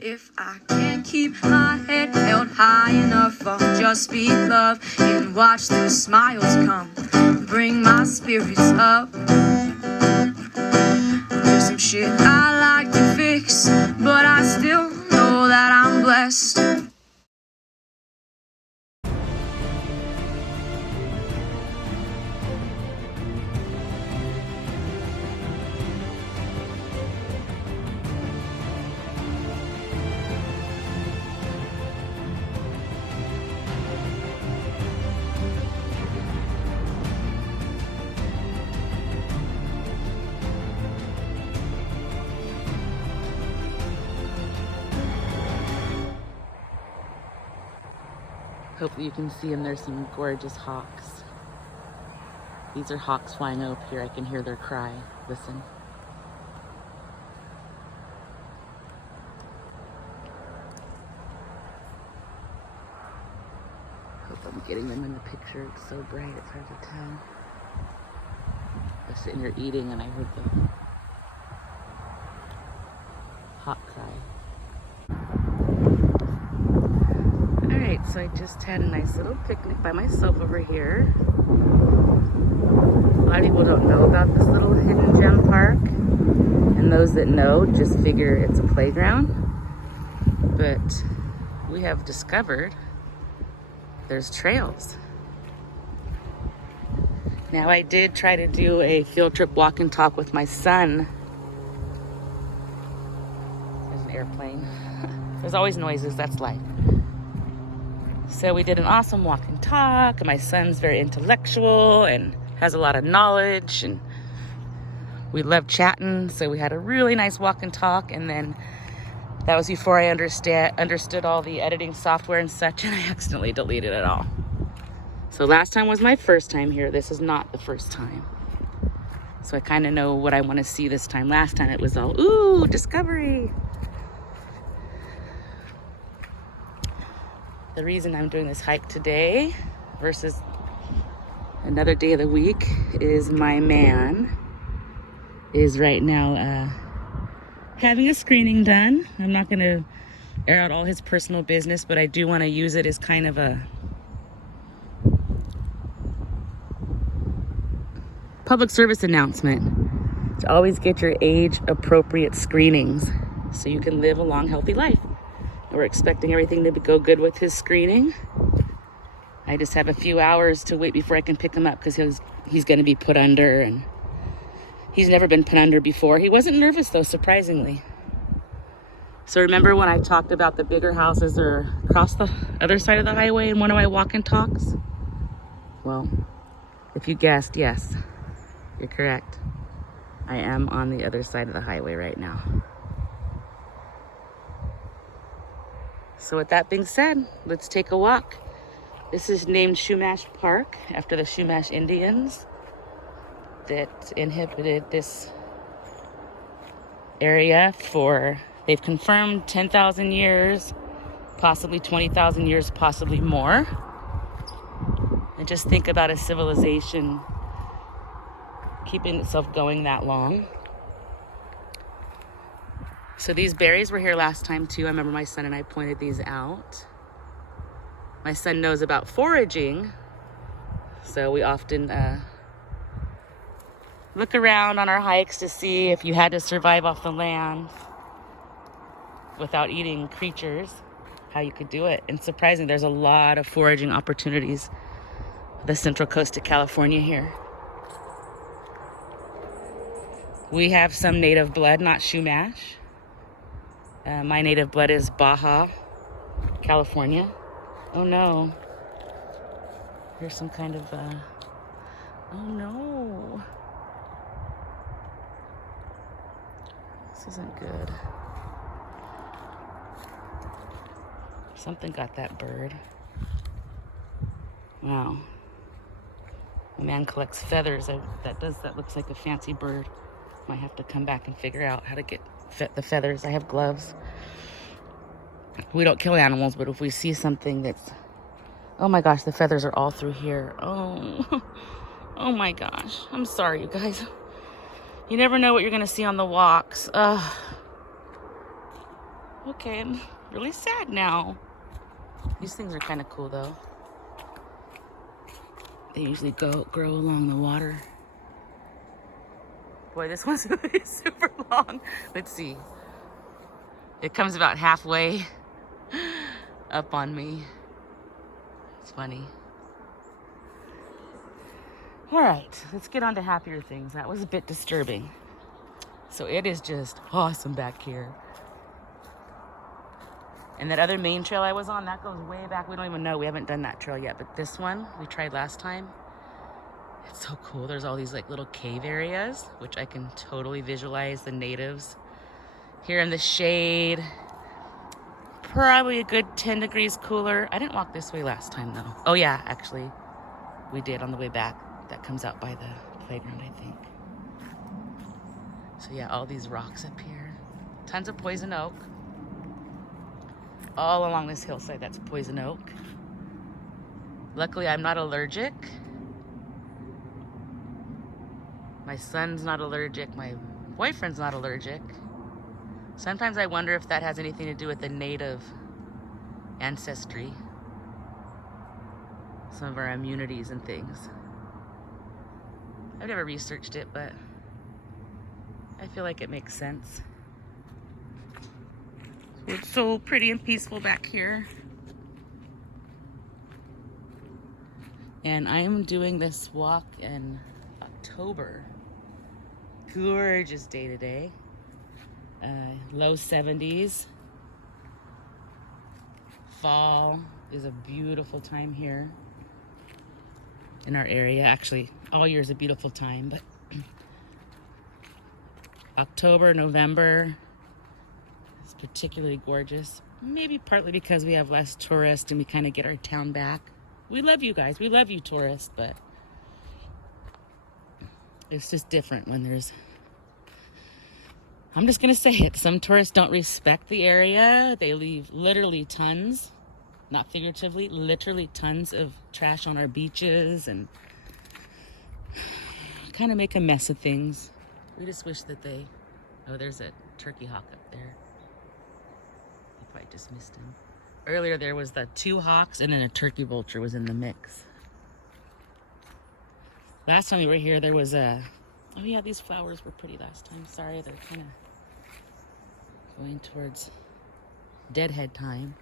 If I can't keep my head held high enough, I'll just speak love and watch the smiles come, bring my spirits up. There's some shit I like to fix, but I still know that I'm blessed. Hopefully you can see them. There's some gorgeous hawks. These are hawks flying up here. I can hear their cry. Listen. Hope I'm getting them in the picture. It's so bright, it's hard to tell. I was sitting here eating and I heard the hawk cry. Alright, so I just had a nice little picnic by myself over here. A lot of people don't know about this little hidden gem park. And those that know just figure it's a playground. But we have discovered there's trails. Now I did try to do a field trip walk and talk with my son. There's an airplane. There's always noises, that's life. So we did an awesome walk and talk. My son's very intellectual and has a lot of knowledge, and we love chatting. So we had a really nice walk and talk, and then that was before I understood all the editing software and such, and I accidentally deleted it all. So last time was my first time here. This is not the first time. So I kind of know what I want to see this time. Last time it was all, ooh, discovery. The reason I'm doing this hike today versus another day of the week is my man is right now having a screening done. I'm not going to air out all his personal business, but I do want to use it as kind of a public service announcement to always get your age-appropriate screenings so you can live a long, healthy life. We're expecting everything to go good with his screening. I just have a few hours to wait before I can pick him up because he's going to be put under, and he's never been put under before. He wasn't nervous though, surprisingly. So remember when I talked about the bigger houses are across the other side of the highway in one of my walk-in talks? Well, if you guessed, yes, you're correct. I am on the other side of the highway right now. So with that being said, let's take a walk. This is named Chumash Park after the Chumash Indians that inhabited this area for, they've confirmed 10,000 years, possibly 20,000 years, possibly more. And just think about a civilization keeping itself going that long. So these berries were here last time too. I remember my son and I pointed these out. My son knows about foraging, so we often look around on our hikes to see if you had to survive off the land without eating creatures, how you could do it. And surprisingly, there's a lot of foraging opportunities the central coast of California here. We have some native blood, not Chumash. My native blood is Baja, California. Oh no. There's some kind of, oh no. This isn't good. Something got that bird. Wow. A man collects feathers. That looks like a fancy bird. Might have to come back and figure out how to get the feathers. I have gloves. We don't kill animals, but if we see something that's, oh my gosh, the feathers are all through here. Oh, oh my gosh. I'm sorry, you guys. You never know what you're gonna see on the walks. Okay, I'm really sad now. These things are kind of cool though. They usually grow along the water. Boy, this one's really super long. Let's see. It comes about halfway up on me. It's funny. All right, let's get on to happier things. That was a bit disturbing. So it is just awesome back here. And that other main trail I was on, that goes way back. We don't even know. We haven't done that trail yet. But this one we tried last time. It's so cool. There's all these like little cave areas, which I can totally visualize the natives here in the shade. Probably a good 10 degrees cooler. I didn't walk this way last time though. Oh yeah, actually we did on the way back. That comes out by the playground, I think. So yeah, all these rocks up here. Tons of poison oak. All along this hillside, that's poison oak. Luckily, I'm not allergic. My son's not allergic. My boyfriend's not allergic. Sometimes I wonder if that has anything to do with the native ancestry. Some of our immunities and things. I've never researched it, but I feel like it makes sense. It's so pretty and peaceful back here. And I am doing this walk in October. Gorgeous day today. Low 70s. Fall is a beautiful time here in our area. Actually, all year is a beautiful time, but October, November is particularly gorgeous. Maybe partly because we have less tourists and we kind of get our town back. We love you guys. We love you tourists, but it's just different when there's, I'm just going to say it, some tourists don't respect the area. They leave literally tons, not figuratively, literally tons of trash on our beaches and kind of make a mess of things. We just wish that they, oh, there's a turkey hawk up there. You probably just missed him. Earlier there was the 2 hawks and then a turkey vulture was in the mix. Last time we were here there was a, oh yeah, these flowers were pretty last time. Sorry, they're kind of going towards deadhead time.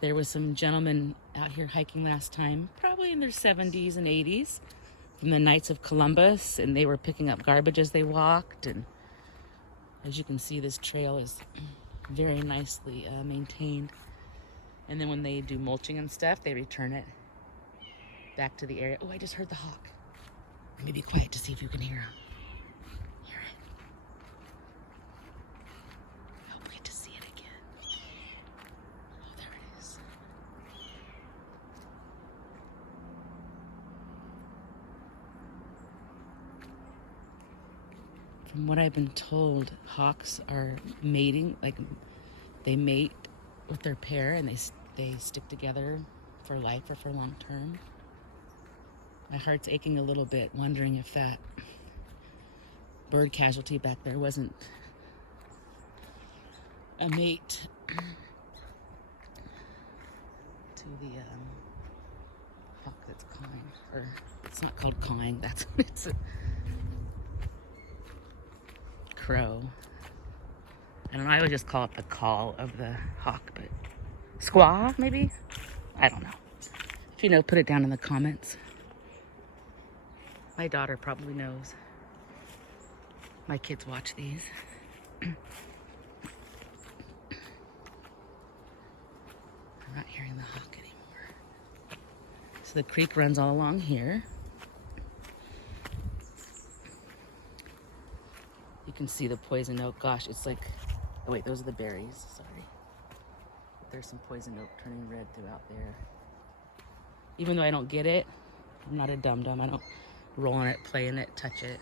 There was some gentlemen out here hiking last time, probably in their 70s and 80s, from the Knights of Columbus, and they were picking up garbage as they walked. And as you can see, this trail is very nicely maintained. And then when they do mulching and stuff, they return it back to the area. Oh, I just heard the hawk. Let me be quiet to see if you can hear him. Hear it? Oh, wait to see it again. Oh, there it is. From what I've been told, hawks are mating, like they mate with their pair and they stick together for life or for long term. My heart's aching a little bit, wondering if that bird casualty back there wasn't a mate to the hawk that's cawing. Or it's not called cawing, that's what it's a crow. I don't know, I would just call it the call of the hawk, but squaw, maybe? I don't know. If you know, put it down in the comments. My daughter probably knows. My kids watch these. I'm not hearing the hawk anymore. So the creek runs all along here. You can see the poison oak. Gosh, it's like, oh wait, those are the berries, sorry. There's some poison oak turning red throughout there. Even though I don't get it, I'm not a dum-dum. I don't roll on it, play in it, touch it.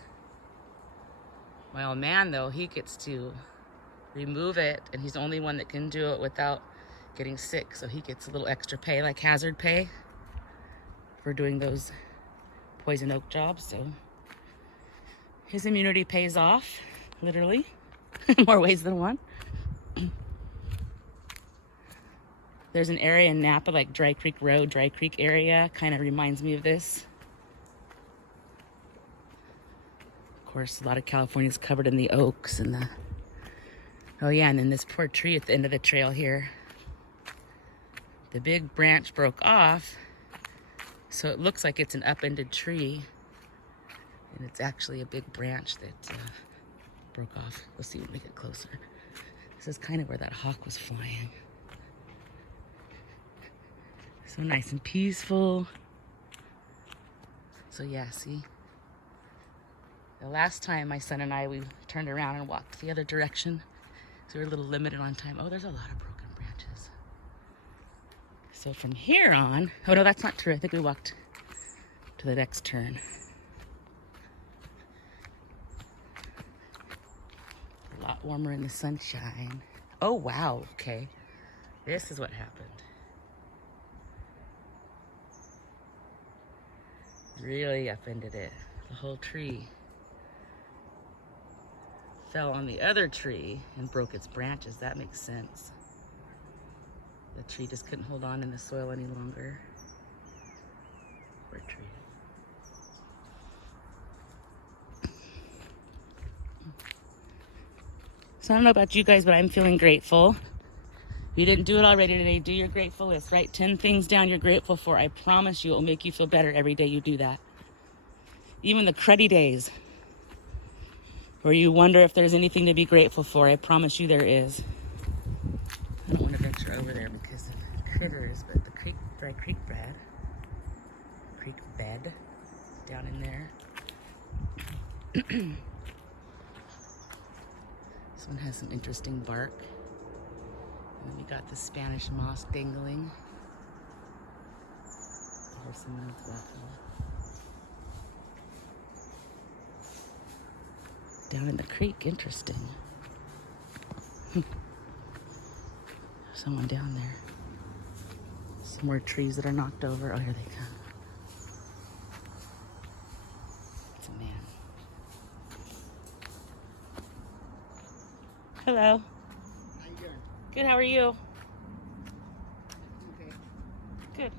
My old man, though, he gets to remove it, and he's the only one that can do it without getting sick, so he gets a little extra pay, like hazard pay, for doing those poison oak jobs. So his immunity pays off, literally, in more ways than one. There's an area in Napa, like Dry Creek Road, Dry Creek area. Kind of reminds me of this. Of course, a lot of California is covered in the oaks and the... Oh yeah, and then this poor tree at the end of the trail here. The big branch broke off, so it looks like it's an upended tree. And it's actually a big branch that broke off. We'll see when we get closer. This is kind of where that hawk was flying. So nice and peaceful. So yeah, see? The last time my son and I, we turned around and walked the other direction. So we were a little limited on time. Oh, there's a lot of broken branches. So from here on, oh no, that's not true. I think we walked to the next turn. A lot warmer in the sunshine. Oh wow, okay. This is what happened. Really upended it. The whole tree fell on the other tree and broke its branches. That makes sense. The tree just couldn't hold on in the soil any longer. Poor tree. So I don't know about you guys, but I'm feeling grateful. If you didn't do it already today, do your grateful list. Write 10 things down you're grateful for. I promise you it will make you feel better every day you do that. Even the cruddy days where you wonder if there's anything to be grateful for, I promise you there is. I don't want to venture over there because of critters, but the dry creek bed down in there. This one has some interesting bark. And then we got the Spanish moss dangling. There's some of that one. Down in the creek, interesting. Someone down there. Some more trees that are knocked over. Oh, here they come. It's a man. Hello. How you doing? Good, how are you? Okay. Good.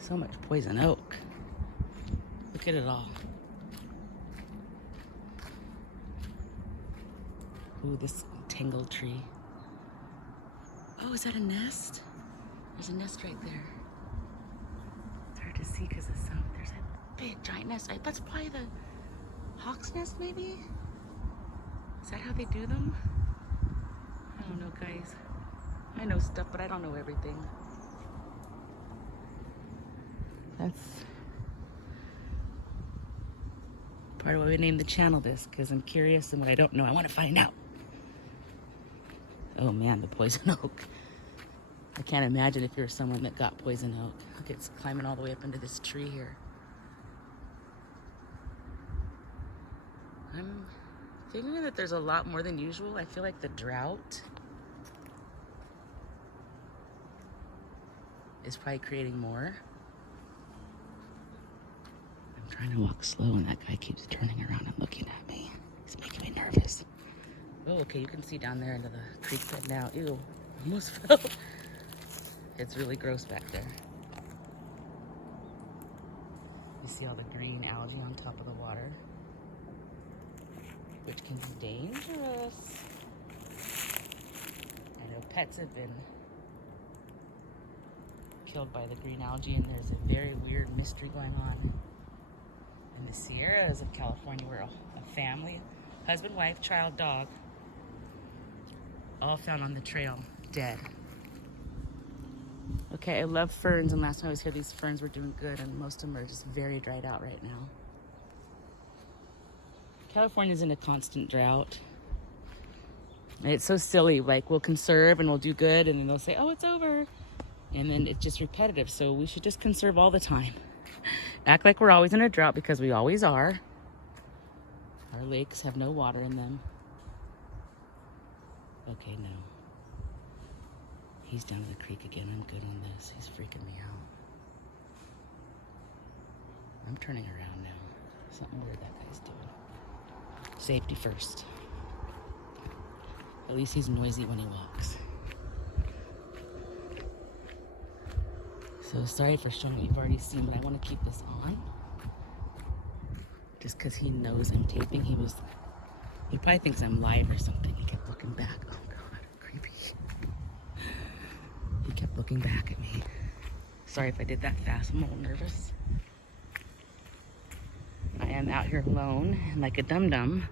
So much poison oak. Look at it all. Ooh, this tangled tree. Oh, is that a nest? There's a nest right there. It's hard to see because the sun. There's a big giant nest. That's probably the hawk's nest, maybe? Is that how they do them? I don't know, guys. I know stuff, but I don't know everything. That's part of why we named the channel this, because I'm curious and what I don't know, I want to find out. Oh man, the poison oak. I can't imagine if you're someone that got poison oak. Look, it's climbing all the way up into this tree here. I'm figuring that there's a lot more than usual. I feel like the drought is probably creating more. I'm trying to walk slow and that guy keeps turning around and looking at me. He's making me nervous. Oh, okay, you can see down there into the creek bed now. Ew, almost fell. It's really gross back there. You see all the green algae on top of the water, which can be dangerous. I know pets have been killed by the green algae, and there's a very weird mystery going on in the Sierras of California where a family, husband, wife, child, dog, all found on the trail, dead. Okay, I love ferns, and last time I was here, these ferns were doing good, and most of them are just very dried out right now. California's in a constant drought. And it's so silly, like we'll conserve and we'll do good, and then they'll say, oh, it's over. And then it's just repetitive, so we should just conserve all the time. Act like we're always in a drought, because we always are. Our lakes have no water in them. Okay, no. He's down to the creek again. I'm good on this. He's freaking me out. I'm turning around now. Something weird that guy's doing. Safety first. At least he's noisy when he walks. So sorry for showing what you've already seen, but I want to keep this on. Just because he knows I'm taping. He probably thinks I'm live or something. He kept looking back. Oh God, creepy. He kept looking back at me. Sorry if I did that fast. I'm a little nervous. I am out here alone, and like a dum-dum.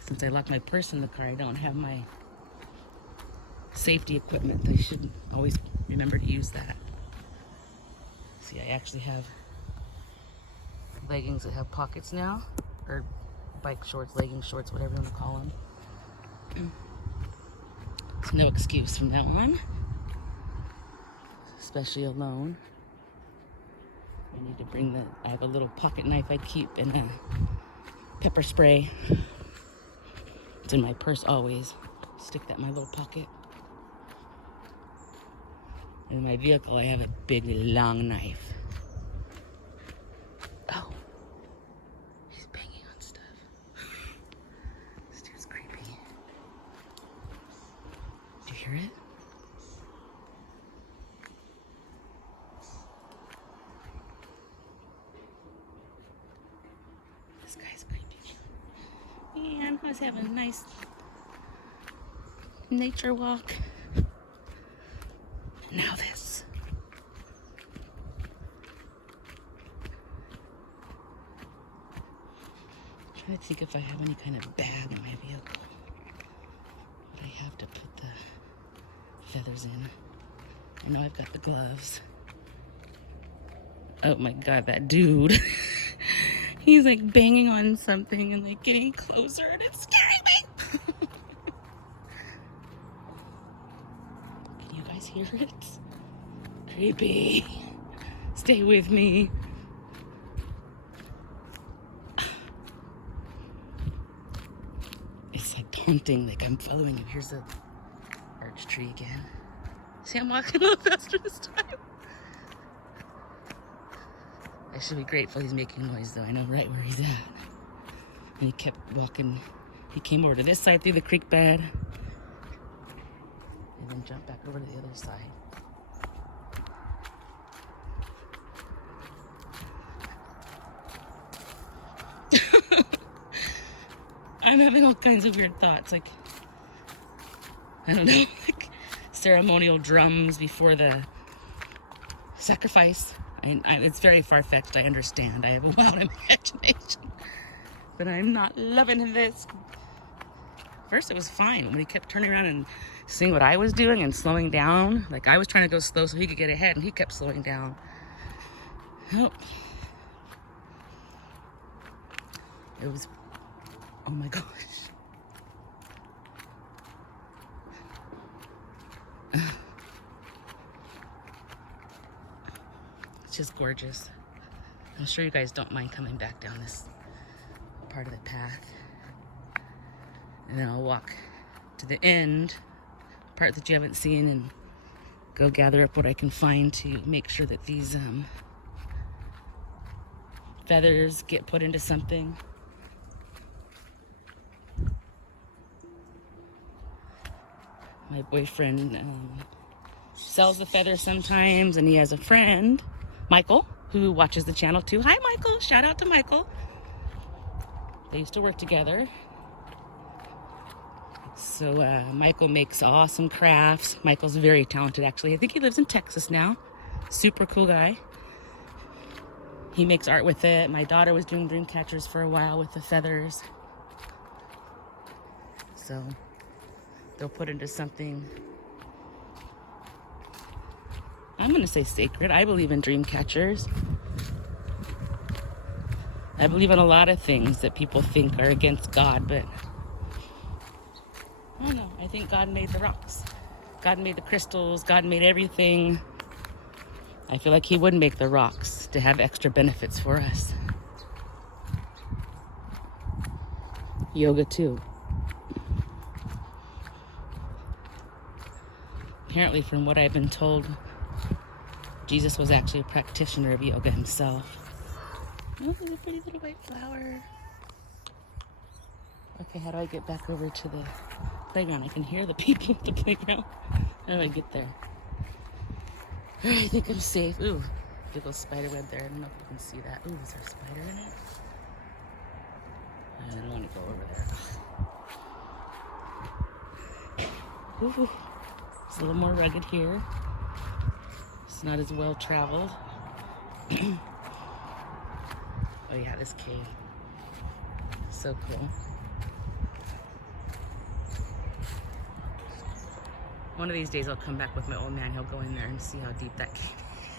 Since I locked my purse in the car, I don't have my safety equipment. I should always remember to use that. See, I actually have leggings that have pockets now, or bike shorts, legging shorts, whatever you want to call them. It's no excuse from now on, especially alone. I need to bring I have a little pocket knife I keep and a pepper spray. It's in my purse always. Stick that in my little pocket. In my vehicle, I have a big, long knife. Oh. He's banging on stuff. This dude's creepy. Do you hear it? This guy's creepy. Man, I was having a nice nature walk. Now this. I'm trying to think if I have any kind of bag in my vehicle. But I have to put the feathers in. I know I've got the gloves. Oh my God, that dude. He's like banging on something and like getting closer and it's scaring me. Can you guys hear it? Creepy. Stay with me. It's like taunting, like I'm following you. Here's the arch tree again. See, I'm walking a little faster this time. I should be grateful he's making noise though. I know right where he's at. And he kept walking. He came over to this side through the creek bed. And then jumped back over to the other side. I'm having all kinds of weird thoughts. Like, I don't know, like ceremonial drums before the sacrifice. It's very far-fetched, I understand. I have a wild imagination. But I'm not loving this. First, it was fine when he kept turning around and seeing what I was doing and slowing down. Like, I was trying to go slow so he could get ahead, and he kept slowing down. Oh. It was... Oh my gosh. It's just gorgeous. I'm sure you guys don't mind coming back down this part of the path. And then I'll walk to the end, part that you haven't seen, and go gather up what I can find to make sure that these feathers get put into something. My boyfriend sells the feathers sometimes, and he has a friend, Michael, who watches the channel too. Hi, Michael. Shout out to Michael. They used to work together. So Michael makes awesome crafts. Michael's very talented, actually. I think he lives in Texas now. Super cool guy. He makes art with it. My daughter was doing dream catchers for a while with the feathers. So they'll put into something, I'm going to say sacred. I believe in dream catchers. I believe in a lot of things that people think are against God, but I don't know. I think God made the rocks. God made the crystals. God made everything. I feel like he would make the rocks to have extra benefits for us. Yoga too. Apparently, from what I've been told, Jesus was actually a practitioner of yoga himself. Oh, there's a pretty little white flower. Okay, how do I get back over to the playground? I can hear the people at the playground. How do I get there? I think I'm safe. Ooh, big old spider web there. I don't know if you can see that. Ooh, is there a spider in it? I don't want to go over there. Ooh, it's a little more rugged here. It's not as well traveled. Oh yeah, this cave. So cool. One of these days I'll come back with my old man. He'll go in there and see how deep that cave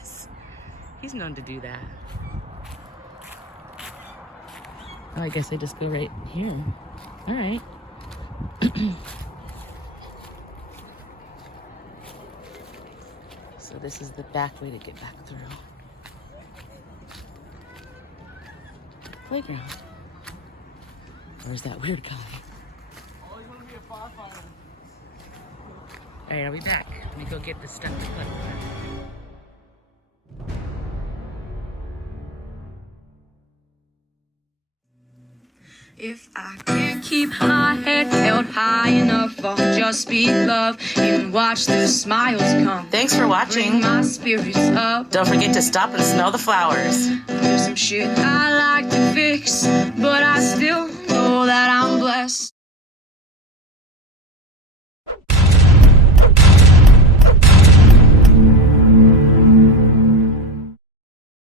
is. He's known to do that. Oh, I guess I just go right here. All right. So this is the back way to get back through. Playground. Where's that weird guy? Always want to be a firefighter. All right, I'll be back. Let me go get this stuff to put. If I can't keep my head held high enough, I'll just be love and watch the smiles come. Thanks for watching. Bring my spirits up. Don't forget to stop and smell the flowers. There's some shit I like to fix, but I